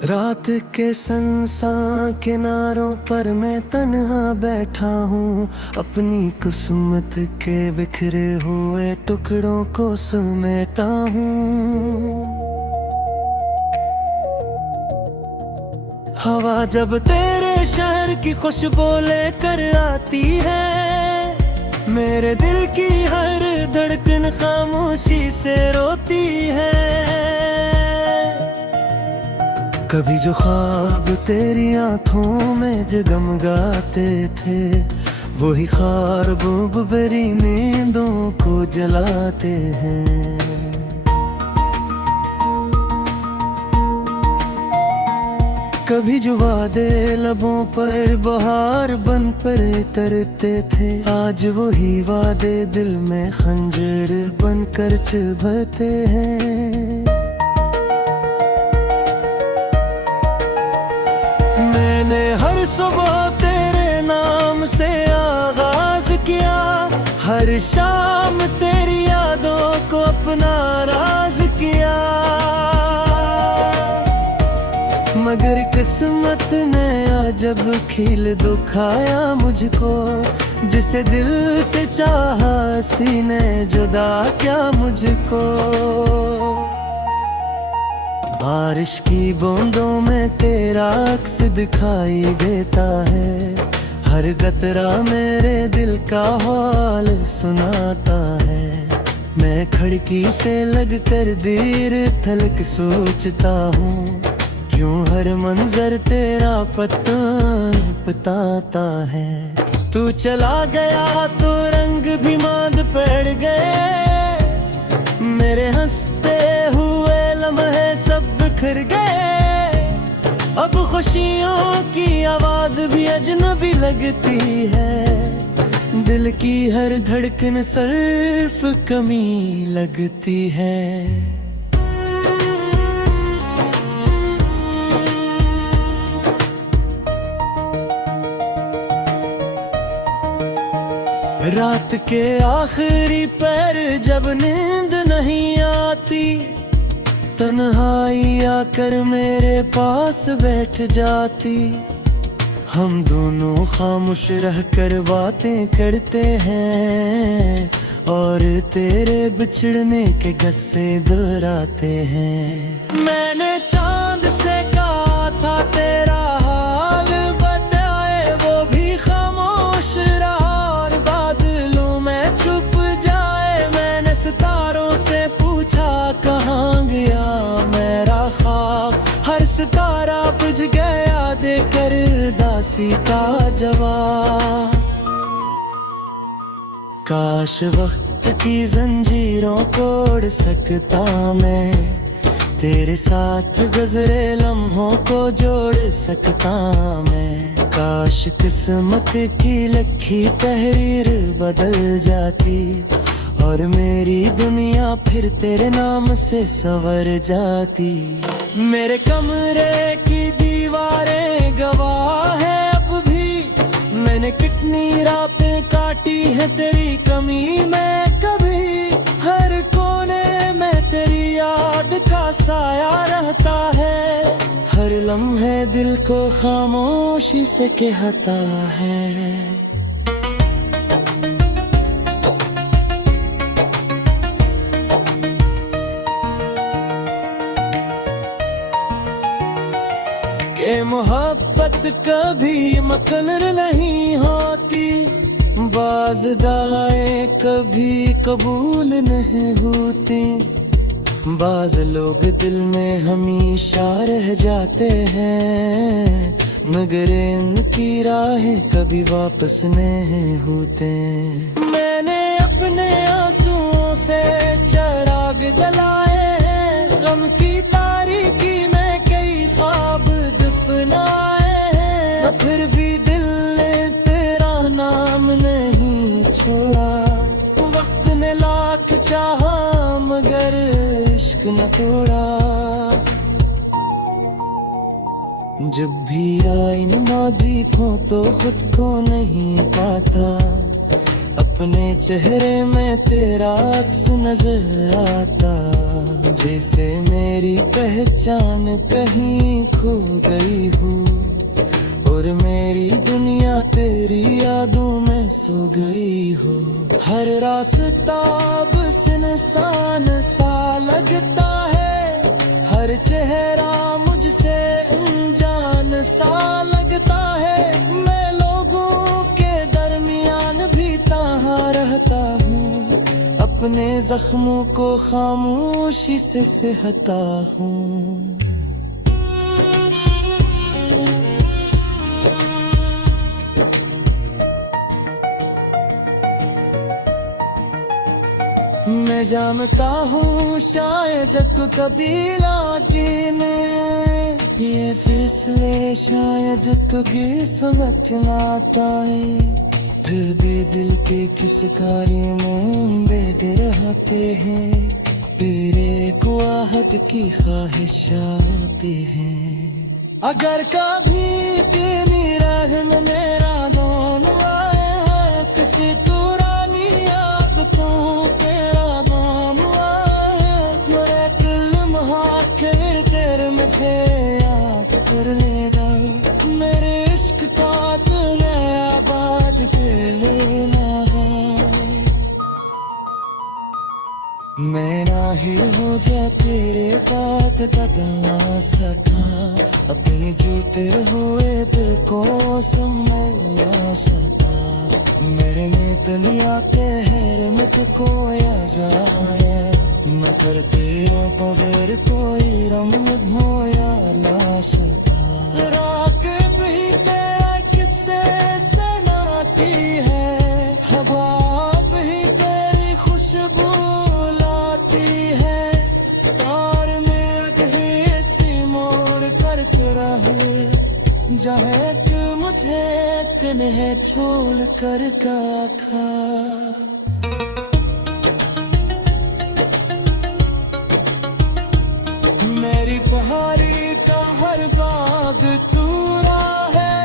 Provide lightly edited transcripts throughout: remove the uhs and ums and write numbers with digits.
रात के सुनसान किनारों पर मैं तन्हा बैठा हूँ, अपनी किस्मत के बिखरे हुए टुकड़ों को समेटा हूँ। हवा जब तेरे शहर की खुशबू लेकर आती है, मेरे दिल की हर धड़कन खामोशी से रोती है। कभी जो ख्वाब तेरी आंखों में जगमगाते थे, वही ख्वाब मेरी नींदों को जलाते हैं। कभी जो वादे लबों पर बहार बन पर तरते थे, आज वही वादे दिल में खंजर बन कर चुभते हैं। मैंने हर सुबह तेरे नाम से आगाज किया, हर शाम तेरी यादों को अपना राज किया। मगर किस्मत ने अजब खील दुखाया मुझको, जिसे दिल से चाहा सीने जुदा क्या मुझको। बारिश की बूंदों में तेरा अक्स दिखाई देता है, हर कतरा मेरे दिल का हाल सुनाता है। मैं खिड़की से लगकर देर थलक सोचता हूँ, क्यों हर मंजर तेरा पता बताता है। तू चला गया तो रंग भी मांद पड़ गए, मेरे हंसते हुए लम्हे सब बिखर गए। अब खुशियों की आवाज भी अजनबी लगती है, दिल की हर धड़कन सिर्फ कमी लगती है। रात के आखिरी पैर जब नींद नहीं आती, तन्हाई आकर मेरे पास बैठ जाती। हम दोनों खामोश रहकर बातें करते हैं, और तेरे बिछड़ने के गस्से दोहराते हैं। मैंने चांद से कहा था तेरा हाल बताए, वो भी खामोश रहा और बादलों में छुप जाए। मैंने सितारों से पूछा कहाँ गया मेरा ख्वाब, हर सितारा बुझ गया देकर दासी का जवाब। काश वक्त की जंजीरों को तोड़ सकता मैं, तेरे साथ गुजरे लम्हों को जोड़ सकता मैं। काश किस्मत की लिखी तहरीर बदल जाती, और मेरी दुनिया फिर तेरे नाम से संवर जाती। मेरे कमरे की दीवारें गवाह है अब भी, मैंने कितनी रातें काटी है तेरी कमी में। कभी हर कोने में तेरी याद का साया रहता है, हर लम्हे दिल को खामोशी से कहता है। के मोहब्बत कभी मकलर नहीं होती, बाज़ दाएं कभी कबूल नहीं होती। बाज़ लोग दिल में हमेशा रह जाते हैं, मगर इनकी राहें कभी वापस नहीं होते। मैंने अपने आंसुओं से चिराग जलाए हैं, गम की तारीकी में कई ख्वाब दफनाए हैं। फिर भी दिल ने तेरा नाम नहीं छोड़ा, वक्त ने लाख चाहा मगर इश्क न तोड़ा। जब भी आई नमाजी हो तो खुद को नहीं पाता, अपने चेहरे में तेरा अक्स नजर आता, जैसे मेरी पहचान कहीं खो गई हो और मेरी दुनिया तेरी यादों में सो गई हो। हर रास्ता अब सुनसान सा लगता है, हर चेहरा मुझसे अनजान सा लगता है। मैं लोगों के दरमियान भी तन्हा रहता हूँ, अपने जख्मों को खामोशी से सहता हूँ। मैं जानता हूँ शायद तू कभी लाजीने, ये फैसले शायद तू किस्मत लाता है। फिर भी दिल के किस कार्य में बेटे रहते हैं, तेरे ख्वाहत की ख्वाहिशाते हैं। अगर कभी तेरी राह में मेरा दोनों आए हैं, किसी पुरानी याद तो तेरा नाम आए, मेरे दिल महाखेर तेरे में थे याद कर लेगा, मेरे इश्क का तूने आबाद कर लेना। मैं ना ही हो जा तेरे बात बदला सका, अपने जूते हुए दिल को संभाल सका। मेरे में दुनिया के हैर मुझको आ जाए, मैं करते बगैर कोई रंग भोया ला सका। रात भी तेरा किससे सुनाती है, हवा भी तेरी खुशबू लाती है। तार में ऐसी मोड़ करके रहे, जहाँ कि मुझे किन्हें छोड़ कर का खा। मेरी पहाड़ी का हर बाग चूरा है,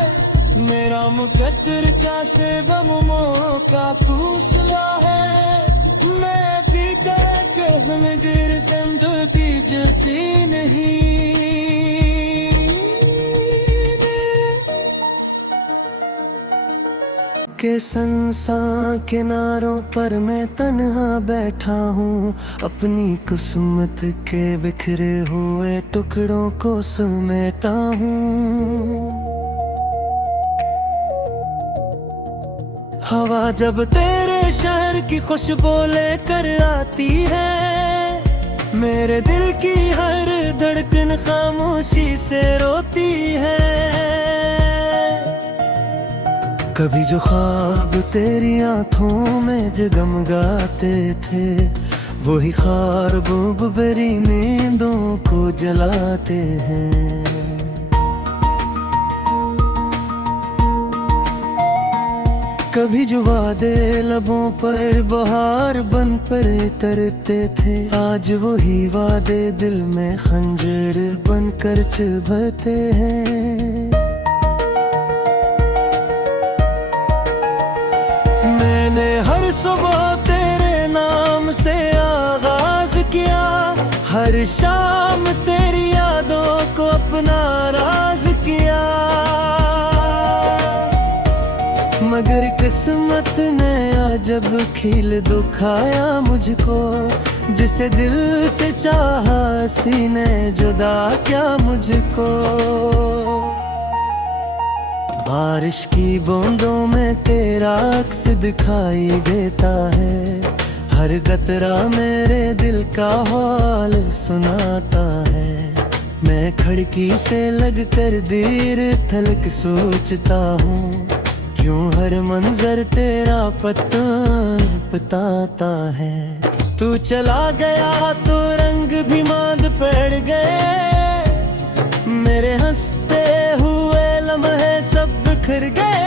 मेरा मुकद्दर का से गमों का पूसला है। मैं भी कर गिर संदूकी जैसी नहीं, के संसार किनारों पर मैं तन्हा बैठा हूँ, अपनी किस्मत के बिखरे हुए टुकड़ों को समेटा हूँ। हवा जब तेरे शहर की खुशबू लेकर आती है, मेरे दिल की हर धड़कन खामोशी से रोती है। कभी जो ख्वाब तेरी आंखों में जगमगाते थे, वही ख्वाब मेरी नींदों को जलाते हैं। कभी जो वादे लबों पर बहार बन पर तरते थे, आज वही वादे दिल में खंजर बन कर चुभते हैं। मैंने हर सुबह तेरे नाम से आगाज किया, हर शाम तेरी यादों को अपना राज किया। मगर किस्मत ने अजब खील दुखाया मुझको, जिसे दिल से चाहा सीने जुदा क्या मुझको। बारिश की बूंदों में तेरा अक्स दिखाई देता है, हर कतरा मेरे दिल का हाल सुनाता है। मैं खिड़की से लगकर देर थलक सोचता हूँ, क्यों हर मंजर तेरा पता बताता है। तू चला गया तो रंग भी मांद पड़ गए, मेरे हंसते हुए लम्हे सब बिखर गए।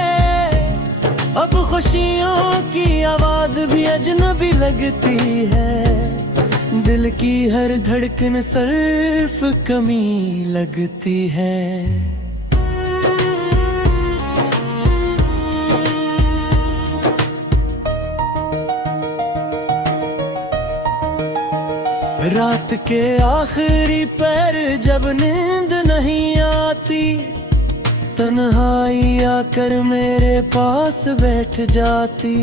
अब खुशियों की आवाज भी अजनबी लगती है, दिल की हर धड़कन सिर्फ कमी लगती है। रात के आखिरी पैर जब नींद नहीं आती, तन्हाई आकर मेरे पास बैठ जाती।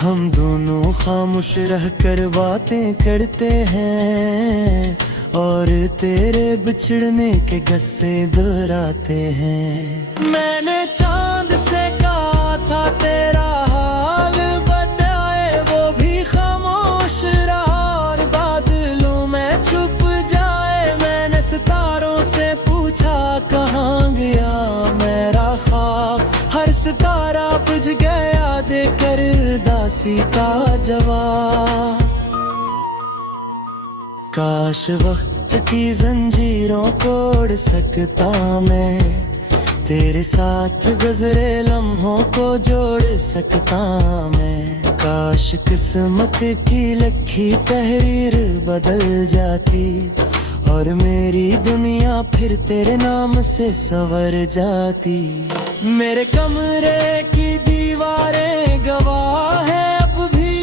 हम दोनों खामोश रहकर बातें करते हैं और तेरे बिछड़ने के गस्से दोहराते हैं। मैंने चांद से कहा था तेरा हाल बताए, वो भी खामोश रहा और बादलों में छुप जाए। मैंने सितारों से पूछा कहाँ गया मेरा ख्वाब, हर सितारा बुझ गया देकर दासी का जवाब। काश वक्त की जंजीरों को तोड़ सकता मैं, तेरे साथ गुजरे लम्हों को जोड़ सकता मैं। काश किस्मत की लिखी तहरीर बदल जाती और मेरी दुनिया फिर तेरे नाम से संवर जाती। मेरे कमरे की दीवारें गवाह है अब भी,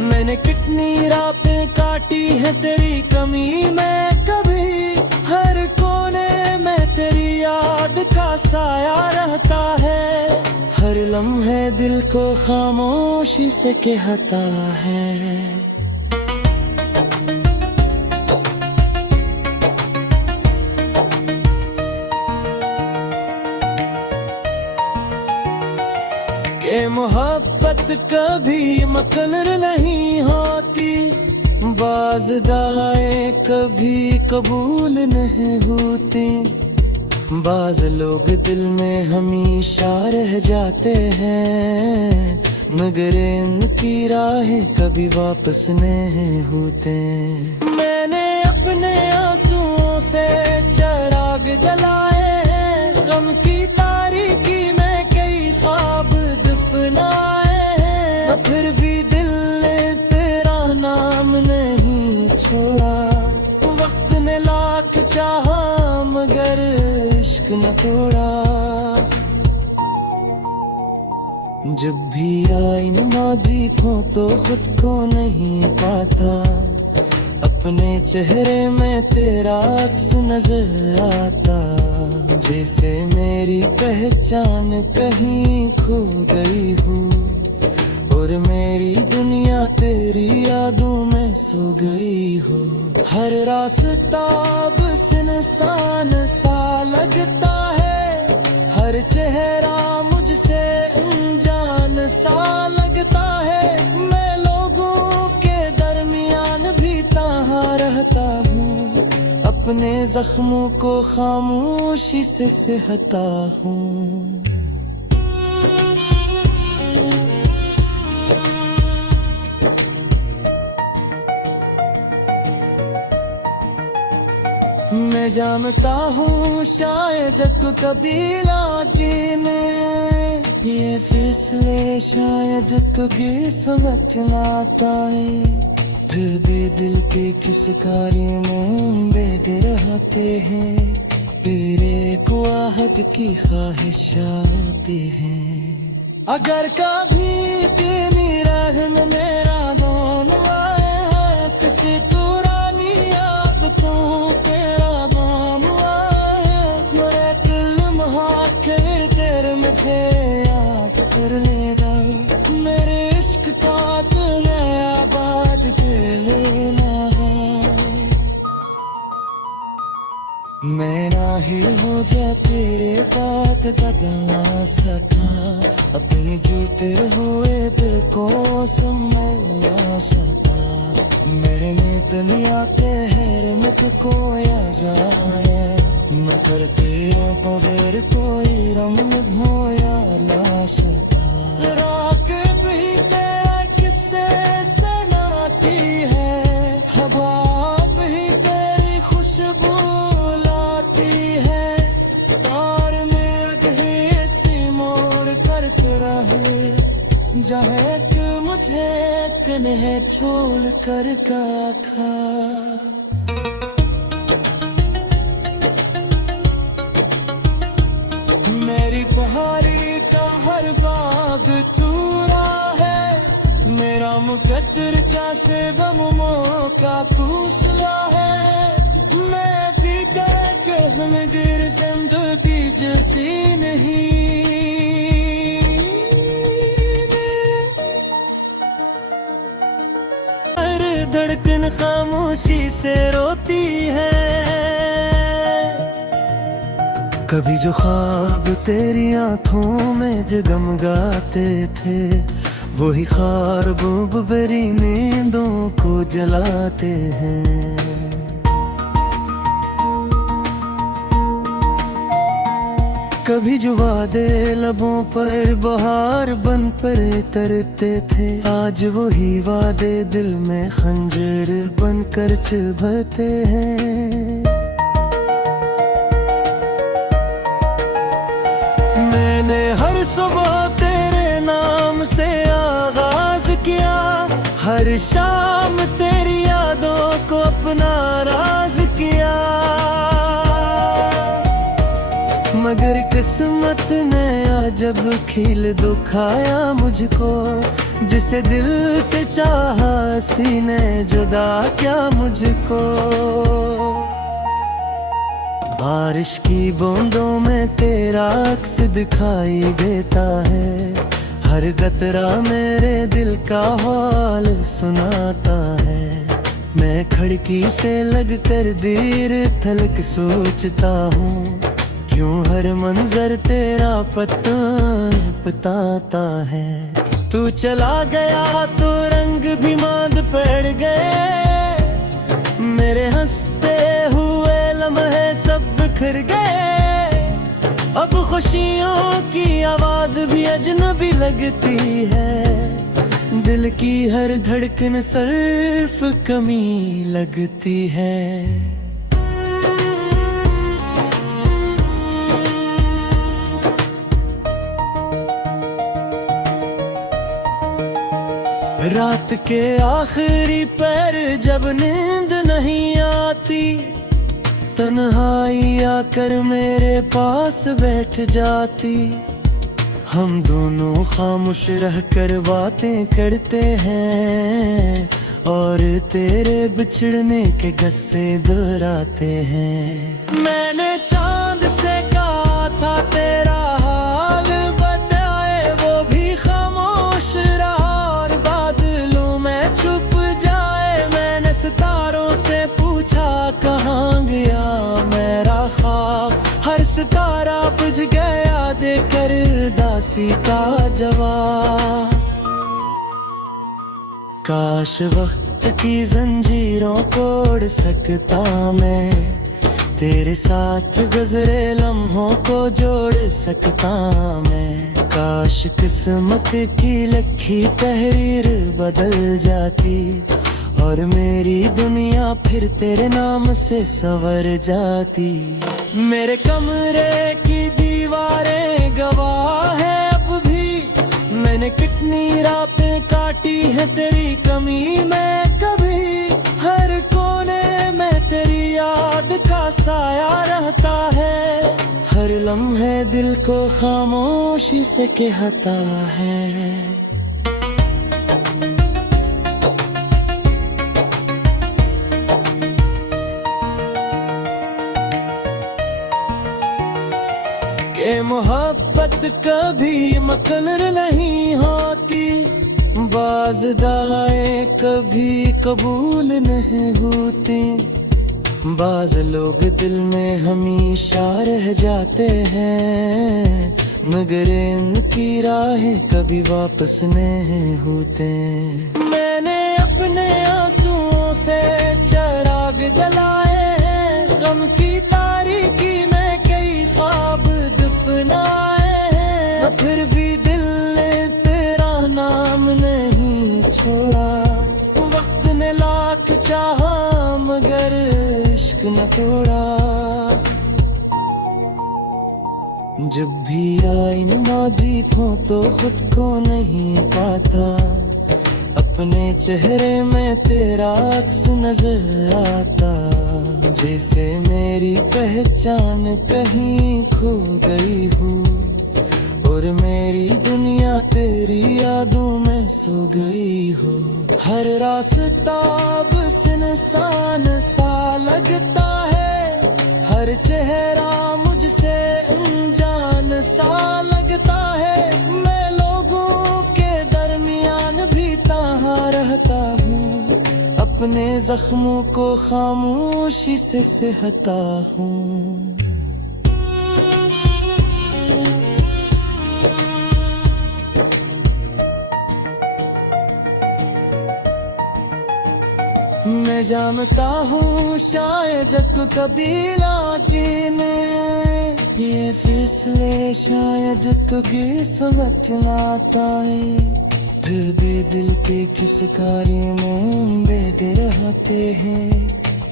मैंने कितनी रातें काटी है तेरी कमी में कभी। हर कोने में तेरी याद का साया रहता है, हर लम्हे दिल को खामोशी से कहता है। ये मोहब्बत कभी मकलर नहीं होती, बाज़ दाएं कभी कबूल नहीं होती। बाज़ लोग दिल में हमेशा रह जाते हैं, मगर इनकी राहें कभी वापस नहीं होते। मैंने अपने आंसुओं से चिराग जलाए हैं, गम की तारीकी में कई ख्वाब दफनाए हैं। फिर भी दिल ने तेरा नाम नहीं छोड़ा, वक्त ने लाख चाहा मगर इश्क न तोड़ा। जब भी आई नमाज़ी हो तो खुद को नहीं पाता, अपने चेहरे में तेरा अक्स नजर आता। जैसे मेरी पहचान कहीं खो गई हो और मेरी दुनिया तेरी यादों में सो गई हो। हर रास्ता बस इंसान सा लगता है, हर चेहरा मुझसे अनजान सा लगता है। मैं लोगों के दरमियान भी तन्हा रहता हूँ, अपने जख्मों को खामोशी से सहता हूँ। मैं जानता हूँ शायद तू कभी लाजीने, ये फैसले शायद तुझे समझ ना आता है। फिर भी दिल के किस कार्य में बेदर रहते हैं, तेरे ख्वाहिश की ख्वाहिशात हैं। अगर कभी तेरी राह में मेरा मौन आए है, किसी पुरानी याद तो तेरा नाम आए, मेरे दिल महाखेर तेरे मुझे याद कर लेगा। मेरे इश्क का दिल आबाद लेना, मैं ना ही हो जा तेरे बात बदला सका, अपने जूते हुए दिल को संभाल सका। मैंने दुनिया के हर मुझको आज़ाए, मैं करते बगैर कोई रंग भोया ला सका। रात भी तेरा किससे सुनाती है, हवा भी तेरी खुशबू लाती है। तार में ऐसी मोर करके रहे, जहाँ कि मुझे कन्हे छोड़ कर का खा। मेरी बहारी का हर बाग चूरा है, मेरा कतरचा से गमों का पूसला है मैं भी करके हम गिर जिंदगी जैसी नहीं हर धड़कन खामोशी से रोती है कभी जो ख्वाब तेरी आंखों में जगमगाते थे वही ख्वाब मेरी नींदों को जलाते हैं कभी जो वादे लबों पर बहार बन पर तरते थे आज वही वादे दिल में खंजर बनकर चुभते हैं मैंने हर सुबह तेरे नाम से आगाज किया हर शाम तेरी यादों को अपना राज किया मगर किस्मत ने अजब खिल दुखाया मुझको जिसे दिल से चाहा सीने जुदा क्या मुझको बारिश की बूंदों में तेरा अक्स दिखाई देता है हर कतरा मेरे दिल का हाल सुनाता है मैं खिड़की से लगकर देर तलक सोचता हूँ क्यों हर मंजर तेरा पता बताता है तू चला गया तो रंग भी मांद पड़ गए मेरे हंसते हुए लम्हे सब बिखर गए अब खुशियों की आवाज भी अजनबी लगती है दिल की हर धड़कन सिर्फ कमी लगती है रात के आखिरी पैर जब नींद नहीं आती तन्हाई आकर मेरे पास बैठ जाती हम दोनों खामोश रहकर बातें करते हैं और तेरे बिछड़ने के गस्से दोहराते हैं मैंने चांद से कहा था तेरा हाल बताए वो भी खामोश रहा और बादलों में छुप जाए मैंने सितारों से पूछा कहाँ गया मेरा ख्वाब हर सितारा बुझ गया देकर दासी का जवाब काश वक्त की जंजीरों को तोड़ सकता मैं तेरे साथ गुजरे लम्हों को जोड़ सकता मैं काश किस्मत की लिखी तहरीर बदल जाती और मेरी दुनिया फिर तेरे नाम से संवर जाती मेरे कमरे की दीवारें गवाह है अब भी मैंने कितनी रातें काटी है तेरी कमी में कभी हर कोने में तेरी याद का साया रहता है हर लम्हे दिल को खामोशी से कहता है ये मोहब्बत कभी मकलर नहीं होती बाज दाएं कभी कबूल नहीं होती बाज लोग दिल में हमेशा रह जाते हैं मगर इनकी राहें कभी वापस नहीं होते मैंने अपने आंसुओं से चिराग जलाए हैं गम की तारीकी में कई ख्वाब दफनाए हैं फिर भी दिल ने तेरा नाम नहीं छोड़ा वक्त ने लाख चाहा मगर इश्क न तोड़ा जब भी आई नमाजी हो तो खुद को नहीं पाता अपने चेहरे में तेरा अक्स नजर आता जैसे मेरी पहचान कहीं खो गई हूँ और मेरी दुनिया तेरी यादों में सो गई हो। हर रास्ता बस इंसान सा लगता है, हर चेहरा मुझसे अनजान सा लगता है। मैं लोगों के दरमियान भी तन्हा रहता हूँ, अपने जख्मों को खामोशी से सहता हूँ। मैं जानता हूँ शायद तू कभी लाजीने, ये फैसले शायद तू किस्मत लाता है। फिर भी दिल के किस कार्य में बेदे रहते हैं,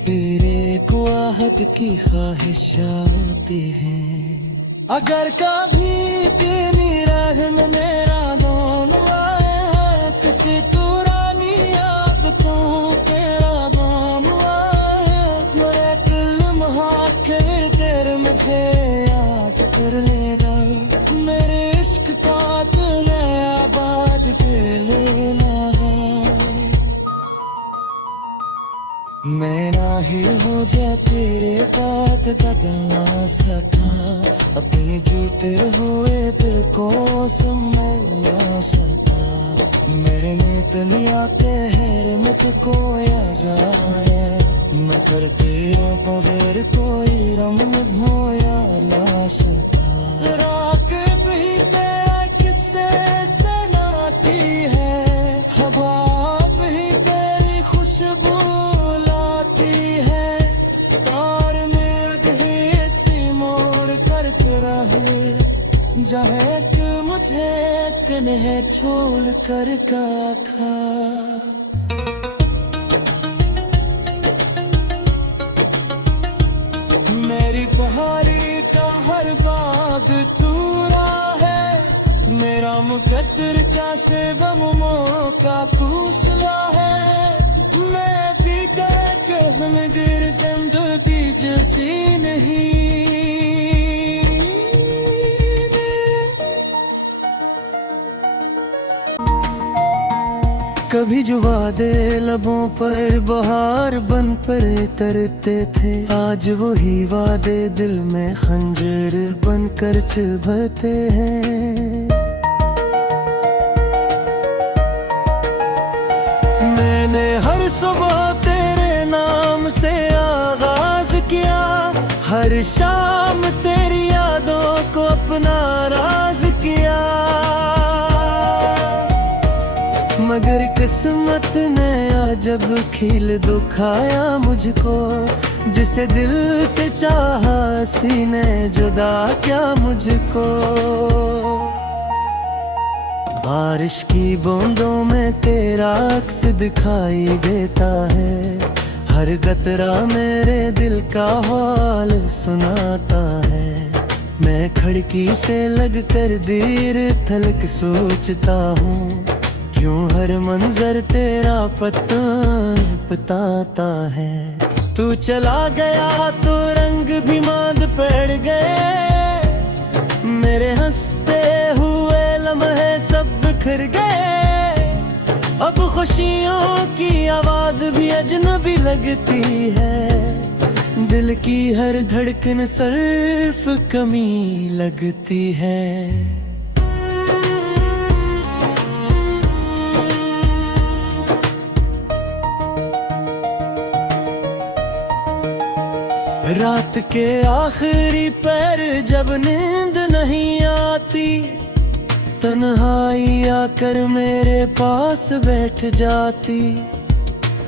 तेरे ख्वाहत की ख्वाहिशात हैं। अगर कभी तेरी राह में मेरा दोनों आए हैं, किसी पुरानी याद को तेरा नाम आए, मेरे दिल महाकर तेरे में थे याद कर लेगा। मेरे इश्क का तुम्हें आबाद कर लेना। मैं ना ही हो जा तेरे बाद बदलना सका, अपने जूते हुए दिल को समझ सका। मेरे में दुनिया के हैर मुझको जाए, मैं करते बगैर कोई रंग भोया ला सका। रात भी तेरा किससे सुनाती है, हवा भी तेरी खुशबू लाती है। तार में गए सी मोड़ कर रहे, जहाँ कि मुझे कन्हे छोड़ कर का खा। मेरी पहाड़ी का हर बात चूरा है, मेरा मुकद्दर का से गमों का फूसला है। मैं भी कहम गिर जिंदगी जैसी नहीं, कभी जो वादे लबों पर बहार बन पर तरते थे, आज वही वादे दिल में खंजर बन कर चुभते हैं। मैंने हर सुबह तेरे नाम से आगाज किया, हर शाम तेरी यादों को अपना राज किया। मगर किस्मत ने अजब खील दुखाया मुझको, जिसे दिल से चाहा सीने जुदा क्या मुझको। बारिश की बूंदों में तेरा अक्स दिखाई देता है, हर कतरा मेरे दिल का हाल सुनाता है। मैं खिड़की से लगकर देर थलक सोचता हूँ, क्यों हर मंजर तेरा पता बताता है। तू चला गया तो रंग भी मांद पड़ गए, मेरे हंसते हुए लम्हे सब बिखर गए। अब खुशियों की आवाज भी अजनबी लगती है, दिल की हर धड़कन सिर्फ कमी लगती है। रात के आखिरी पैर जब नींद नहीं आती, तन्हाई आकर मेरे पास बैठ जाती।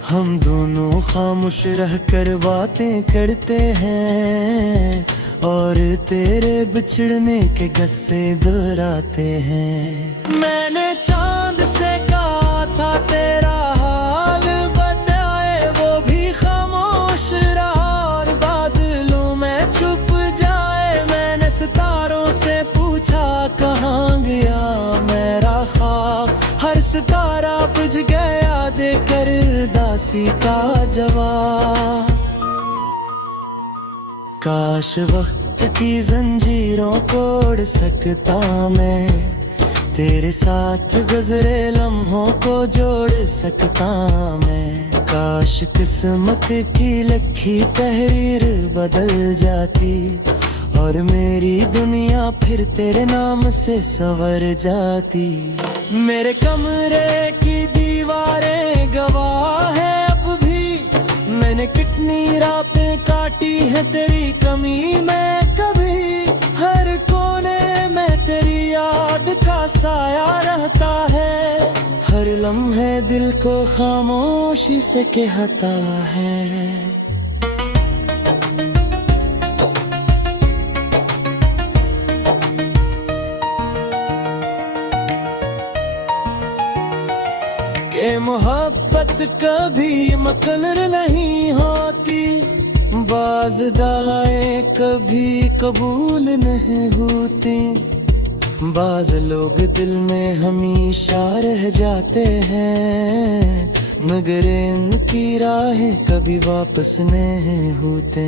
हम दोनों खामोश रहकर बातें करते हैं, और तेरे बिछड़ने के गस्से दोहराते हैं। मैंने चांद से कहा था तेरा हाल बताए, वो भी खामोश रहा और बादलों में छुप जाए। मैंने सितारों से पूछा कहाँ गया मेरा ख्वाब, हर सितारा बुझ गया देकर दासी का जवाब। काश वक्त की जंजीरों को उड़ सकता मैं, तेरे साथ गुजरे लम्हों को जोड़ सकता मैं। काश किस्मत की लिखी तहरीर बदल जाती और मेरी दुनिया फिर तेरे नाम से संवर जाती। मेरे कमरे की दीवारें गवाह है अब भी, मैंने कितनी रातें काटी है तेरी कमी में कभी। हर कोने में तेरी याद का साया रहता है, हर लम्हे दिल को खामोशी से कहता है। ये मोहब्बत कभी मकलर नहीं होती, बाज़ दाएं कभी कबूल नहीं होती। बाज़ लोग दिल में हमेशा रह जाते हैं, मगर इनकी राहें कभी वापस नहीं होते।